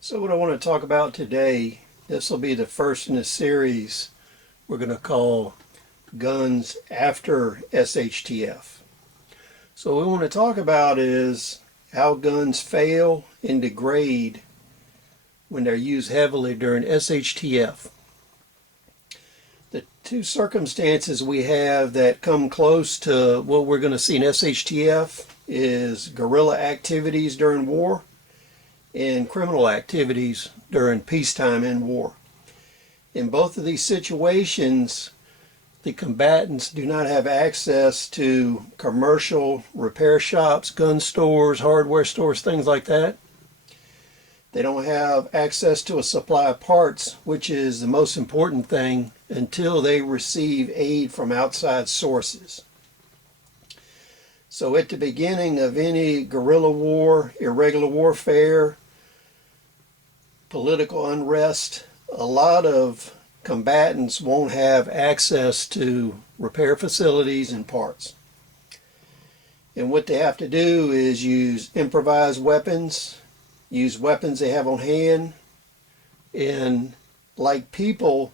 So what I want to talk about today, this will be the first in a series we're going to call Guns After SHTF. So what we want to talk about is how guns fail and degrade when they're used heavily during SHTF. The two circumstances we have that come close to what we're going to see in SHTF is guerrilla activities during war and criminal activities during peacetime and war. In both of these situations, the combatants do not have access to commercial repair shops, gun stores, hardware stores, things like that. They don't have access to a supply of parts, which is the most important thing, until they receive aid from outside sources. So at the beginning of any guerrilla war, irregular warfare, political unrest, a lot of combatants won't have access to repair facilities and parts. And what they have to do is use improvised weapons, use weapons they have on hand, and like people,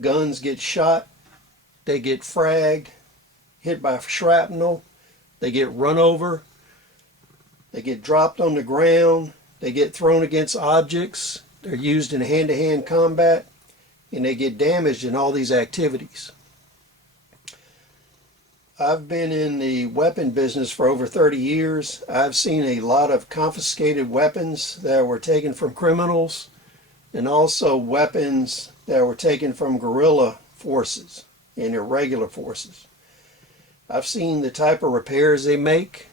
guns get shot, they get fragged, hit by shrapnel, they get run over, they get dropped on the ground, they get thrown against objects, they're used in hand-to-hand combat, and they get damaged in all these activities. I've been in the weapon business for over 30 years. I've seen a lot of confiscated weapons that were taken from criminals, and also weapons that were taken from guerrilla forces and irregular forces. I've seen the type of repairs they make,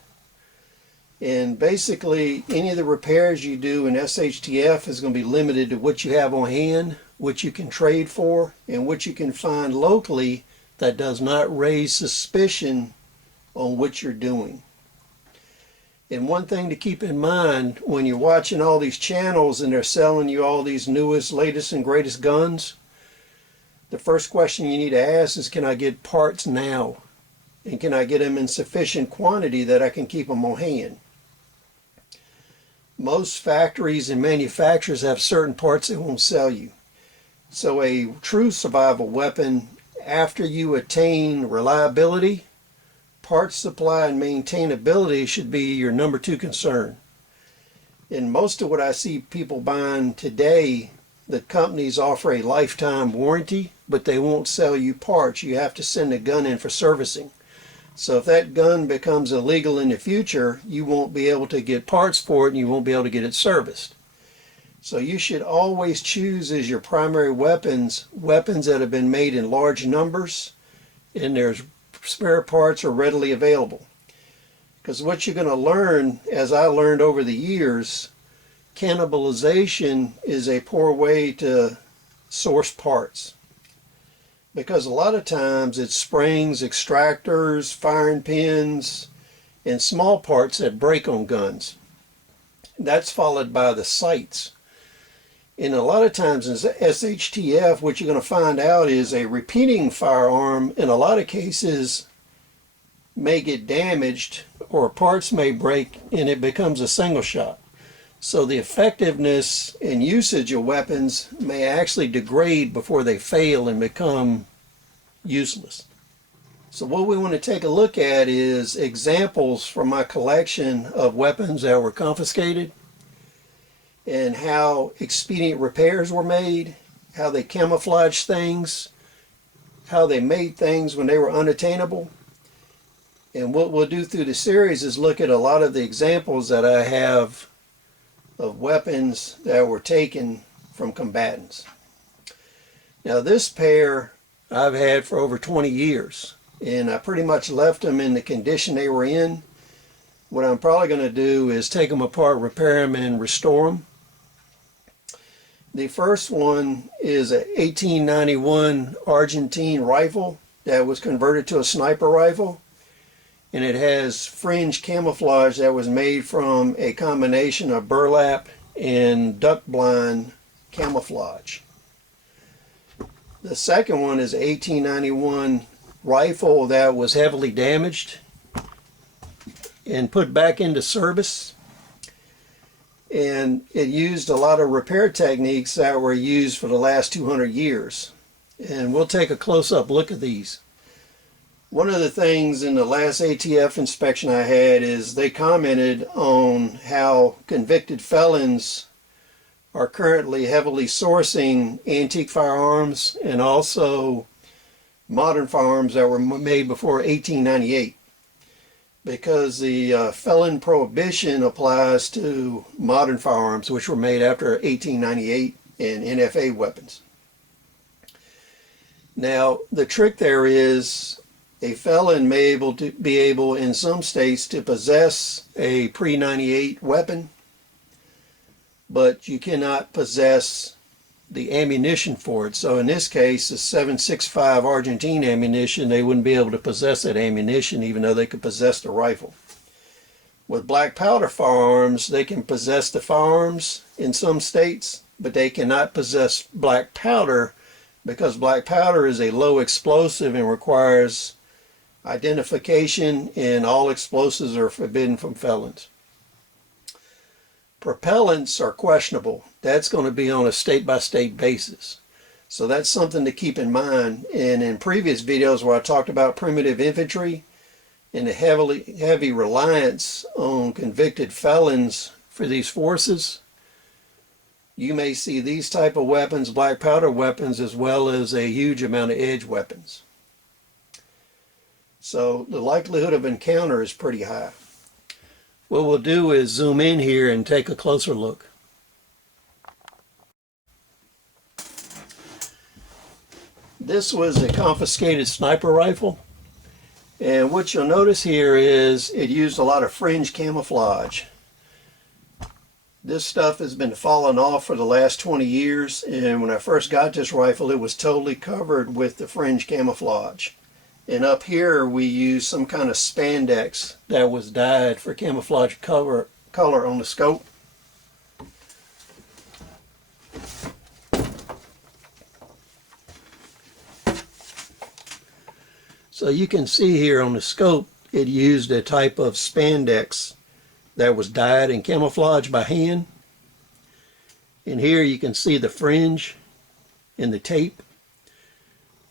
and basically any of the repairs you do in SHTF is going to be limited to what you have on hand, what you can trade for, and what you can find locally that does not raise suspicion on what you're doing. And one thing to keep in mind when you're watching all these channels and they're selling you all these newest, latest, and greatest guns, the first question you need to ask is, can I get parts now? And can I get them in sufficient quantity that I can keep them on hand? Most factories and manufacturers have certain parts they won't sell you. So a true survival weapon, after you attain reliability, parts supply and maintainability should be your number 2 concern. And most of what I see people buying today, the companies offer a lifetime warranty, but they won't sell you parts. You have to send a gun in for servicing. So if that gun becomes illegal in the future, you won't be able to get parts for it and you won't be able to get it serviced. So you should always choose as your primary weapons that have been made in large numbers and their spare parts are readily available. Because what you're going to learn, as I learned over the years, cannibalization is a poor way to source parts. Because a lot of times it's springs, extractors, firing pins, and small parts that break on guns. That's followed by the sights. And a lot of times in SHTF, what you're going to find out is a repeating firearm, in a lot of cases, may get damaged or parts may break and it becomes a single shot. So the effectiveness and usage of weapons may actually degrade before they fail and become useless. So what we want to take a look at is examples from my collection of weapons that were confiscated and how expedient repairs were made, how they camouflaged things, how they made things when they were unattainable. And what we'll do through the series is look at a lot of the examples that I have of weapons that were taken from combatants. Now this pair I've had for over 20 years, and I pretty much left them in the condition they were in. What I'm probably going to do is take them apart, repair them, and restore them. The first one is a 1891 Argentine rifle that was converted to a sniper rifle, and it has fringe camouflage that was made from a combination of burlap and duck blind camouflage. The second one is an 1891 rifle that was heavily damaged and put back into service. And it used a lot of repair techniques that were used for the last 200 years. And we'll take a close-up look at these. One of the things in the last ATF inspection I had is they commented on how convicted felons are currently heavily sourcing antique firearms and also modern firearms that were made before 1898, because the felon prohibition applies to modern firearms which were made after 1898 and NFA weapons. Now the trick there is a felon may be able in some states to possess a pre-98 weapon, but you cannot possess the ammunition for it. So in this case, the 7.65 Argentine ammunition, they wouldn't be able to possess that ammunition even though they could possess the rifle. With black powder firearms, they can possess the firearms in some states, but they cannot possess black powder because black powder is a low explosive and requires identification, and all explosives are forbidden from felons. Propellants are questionable. That's going to be on a state-by-state basis. So that's something to keep in mind. And in previous videos where I talked about primitive infantry and the heavy reliance on convicted felons for these forces, you may see these type of weapons, black powder weapons, as well as a huge amount of edge weapons. So the likelihood of encounter is pretty high. What we'll do is zoom in here and take a closer look. This was a confiscated sniper rifle, and what you'll notice here is it used a lot of fringe camouflage. This stuff has been falling off for the last 20 years, and when I first got this rifle it was totally covered with the fringe camouflage. And up here we used some kind of spandex that was dyed for camouflage color on the scope. So you can see here on the scope it used a type of spandex that was dyed in camouflage by hand. And here you can see the fringe and the tape.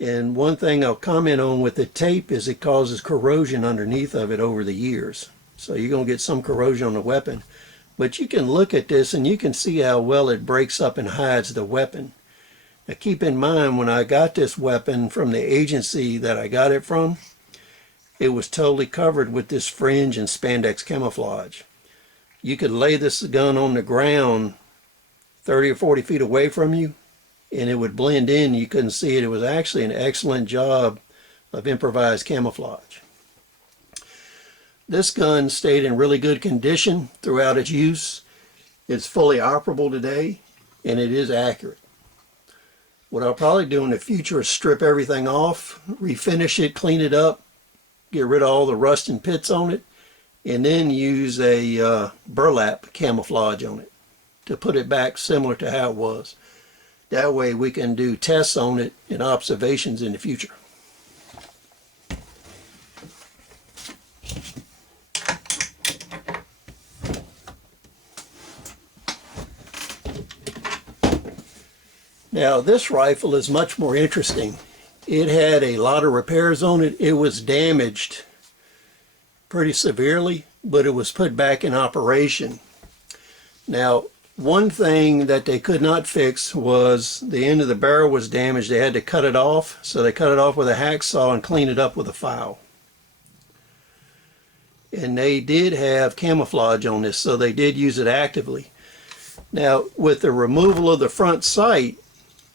And one thing I'll comment on with the tape is it causes corrosion underneath of it over the years. So you're going to get some corrosion on the weapon. But you can look at this and you can see how well it breaks up and hides the weapon. Now keep in mind, when I got this weapon from the agency that I got it from, it was totally covered with this fringe and spandex camouflage. You could lay this gun on the ground 30 or 40 feet away from you and it would blend in. You couldn't see it. It was actually an excellent job of improvised camouflage. This gun stayed in really good condition throughout its use. It's fully operable today, and it is accurate. What I'll probably do in the future is strip everything off, refinish it, clean it up, get rid of all the rust and pits on it, and then use a burlap camouflage on it to put it back similar to how it was. That way we can do tests on it and observations in the future. Now this rifle is much more interesting. It had a lot of repairs on it. It was damaged pretty severely, but it was put back in operation. Now, one thing that they could not fix was the end of the barrel was damaged. They had to cut it off, so they cut it off with a hacksaw and clean it up with a file. And they did have camouflage on this, so they did use it actively. Now, with the removal of the front sight,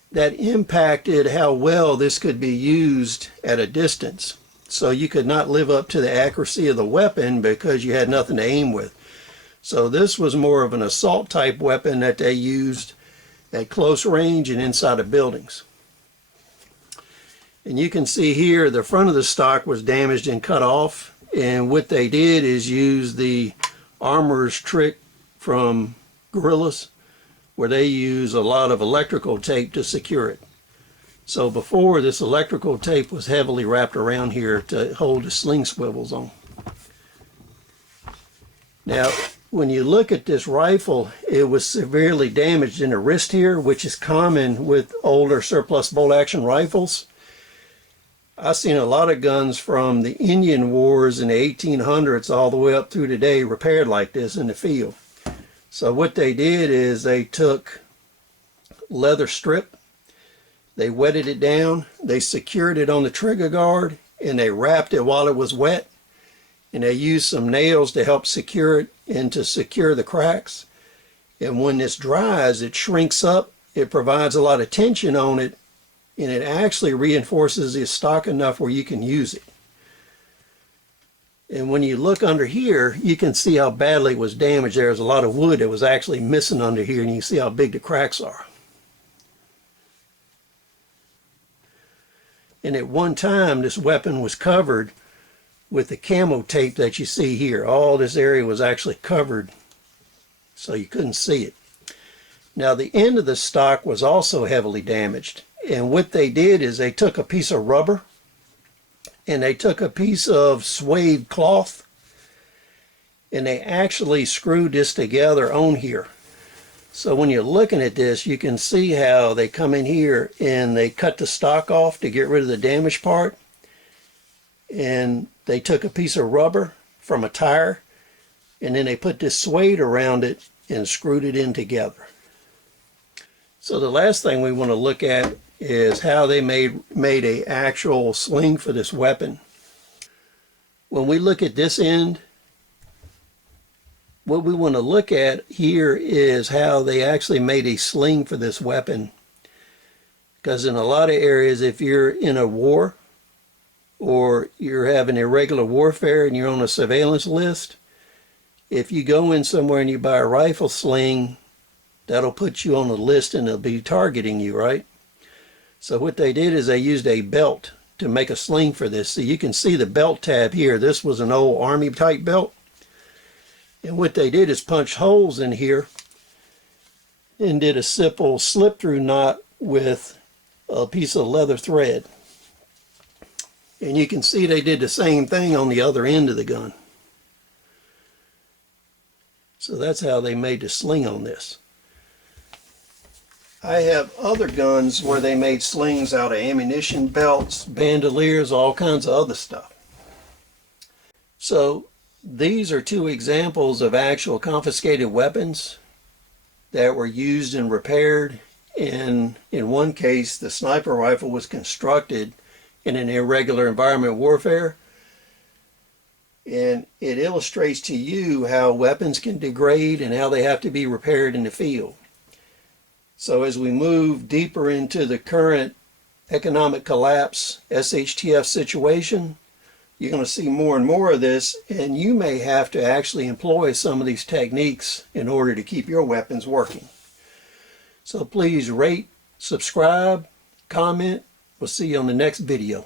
that impacted how well this could be used at a distance. So you could not live up to the accuracy of the weapon because you had nothing to aim with. So this was more of an assault type weapon that they used at close range and inside of buildings. And you can see here the front of the stock was damaged and cut off, and what they did is use the armorer's trick from guerrillas, where they use a lot of electrical tape to secure it. So before, this electrical tape was heavily wrapped around here to hold the sling swivels on. Now, when you look at this rifle, it was severely damaged in the wrist here, which is common with older surplus bolt action rifles. I've seen a lot of guns from the Indian Wars in the 1800s all the way up through today repaired like this in the field. So what they did is they took leather strip, they wetted it down, they secured it on the trigger guard, and they wrapped it while it was wet, and they used some nails to help secure it and to secure the cracks. And when this dries, it shrinks up, it provides a lot of tension on it, and it actually reinforces the stock enough where you can use it. And when you look under here, you can see how badly it was damaged. There's a lot of wood that was actually missing under here, and you can see how big the cracks are. And at one time, this weapon was covered with the camo tape that you see here. All this area was actually covered, so you couldn't see it. Now, the end of the stock was also heavily damaged. And what they did is they took a piece of rubber and they took a piece of suede cloth and they actually screwed this together on here. So when you're looking at this, you can see how they come in here and they cut the stock off to get rid of the damaged part. And they took a piece of rubber from a tire and then they put this suede around it and screwed it in together. So the last thing we want to look at is how they made a actual sling for this weapon. When we look at this end, what we want to look at here is how they actually made a sling for this weapon. Because in a lot of areas, if you're in a war or you're having irregular warfare and you're on a surveillance list, if you go in somewhere and you buy a rifle sling, that'll put you on the list and they'll be targeting you, right? So what they did is they used a belt to make a sling for this. So you can see the belt tab here. This was an old army type belt. And what they did is punch holes in here and did a simple slip through knot with a piece of leather thread. And you can see they did the same thing on the other end of the gun. So that's how they made the sling on this. I have other guns where they made slings out of ammunition belts, bandoliers, all kinds of other stuff. So these are two examples of actual confiscated weapons that were used and repaired. And in one case, the sniper rifle was constructed in an irregular environment warfare. And it illustrates to you how weapons can degrade and how they have to be repaired in the field. So as we move deeper into the current economic collapse, SHTF situation, you're going to see more and more of this, and you may have to actually employ some of these techniques in order to keep your weapons working. So please rate, subscribe, comment. We'll see you on the next video.